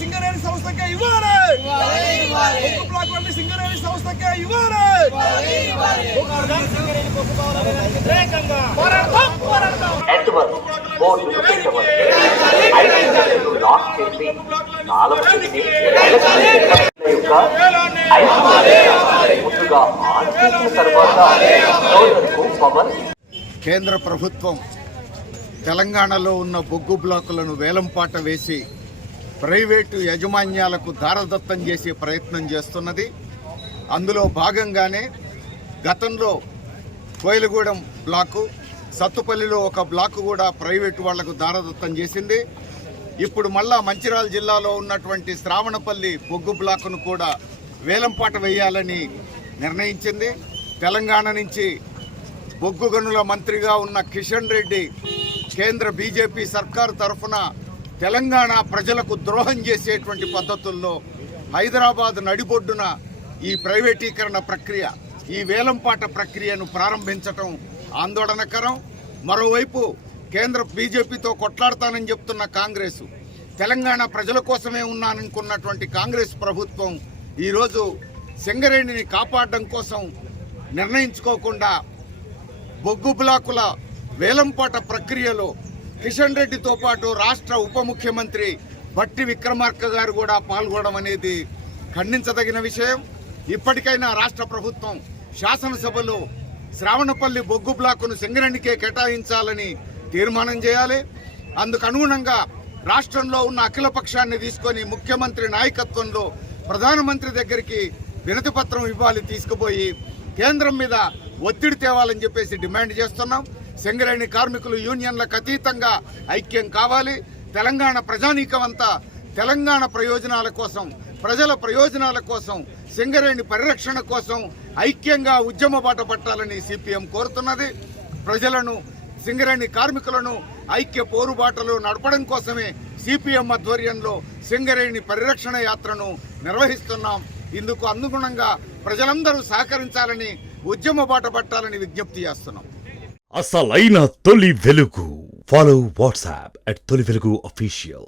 సింగరేణి సంస్థకే ఇవ్వాలి. సింగరేణి సంస్థకే ఇవ్వాలి. కేంద్ర ప్రభుత్వం తెలంగాణలో ఉన్న బొగ్గు బ్లాకులను వేలంపాట వేసి ప్రైవేటు యాజమాన్యాలకు దారదత్తం చేసే ప్రయత్నం చేస్తున్నది. అందులో భాగంగానే గతంలో కోయిలగూడెం బ్లాకు, సత్తుపల్లిలో ఒక బ్లాకు కూడా ప్రైవేటు వాళ్లకు దారదత్తం చేసింది. ఇప్పుడు మళ్ళా మంచిర్యాల జిల్లాలో ఉన్నటువంటి శ్రావణపల్లి బొగ్గు బ్లాకును కూడా వేలంపాట వేయాలని నిర్ణయించింది. తెలంగాణ నుంచి బొగ్గు గనుల మంత్రిగా ఉన్న కిషన్ రెడ్డి కేంద్ర బీజేపీ సర్కారు తరఫున తెలంగాణ ప్రజలకు ద్రోహం చేసేటువంటి పద్ధతుల్లో హైదరాబాద్ నడిబొడ్డున ఈ ప్రైవేటీకరణ ప్రక్రియ, ఈ వేలంపాట ప్రక్రియను ప్రారంభించటం ఆందోళనకరం. మరోవైపు కేంద్ర బీజేపీతో కొట్లాడతానని చెప్తున్న కాంగ్రెస్, తెలంగాణ ప్రజల కోసమే ఉన్నాననుకున్నటువంటి కాంగ్రెస్ ప్రభుత్వం ఈరోజు సింగరేణిని కాపాడడం కోసం నిర్ణయించుకోకుండా బొగ్గు బ్లాకుల వేలంపాట ప్రక్రియలో కిషన్ రెడ్డితో పాటు రాష్ట్ర ఉప ముఖ్యమంత్రి భట్టి విక్రమార్క గారు కూడా పాల్గొనడం అనేది ఖండించదగిన విషయం. ఇప్పటికైనా రాష్ట్ర ప్రభుత్వం శాసనసభలో శ్రావణపల్లి బొగ్గు బ్లాకును సింగరేణికే కేటాయించాలని తీర్మానం చేయాలి. అందుకు అనుగుణంగా రాష్ట్రంలో ఉన్న అఖిల పక్షాన్ని తీసుకొని ముఖ్యమంత్రి నాయకత్వంలో ప్రధానమంత్రి దగ్గరికి వినతి పత్రం ఇవ్వాలి, తీసుకుపోయి కేంద్రం మీద ఒత్తిడి తేవాలని చెప్పేసి డిమాండ్ చేస్తున్నాం. సింగరేణి కార్మికులు యూనియన్లకు అతీతంగా ఐక్యం కావాలి. తెలంగాణ ప్రజానీకం అంతా తెలంగాణ ప్రయోజనాల కోసం, ప్రజల ప్రయోజనాల కోసం, సింగరేణి పరిరక్షణ కోసం ఐక్యంగా ఉద్యమ బాట పట్టాలని సిపిఎం కోరుతున్నది. ప్రజలను, సింగరేణి కార్మికులను ఐక్య పోరుబాటలు నడపడం కోసమే సిపిఎం ఆధ్వర్యంలో సింగరేణి పరిరక్షణ యాత్రను నిర్వహిస్తున్నాం. ఇందుకు అనుగుణంగా ప్రజలందరూ సహకరించాలని, ఉద్యమ బాట పట్టాలని విజ్ఞప్తి చేస్తున్నాం. అసలైన తొలి వెలుగు. ఫాలో వాట్సాప్ @తొలి వెలుగు అఫీషియల్.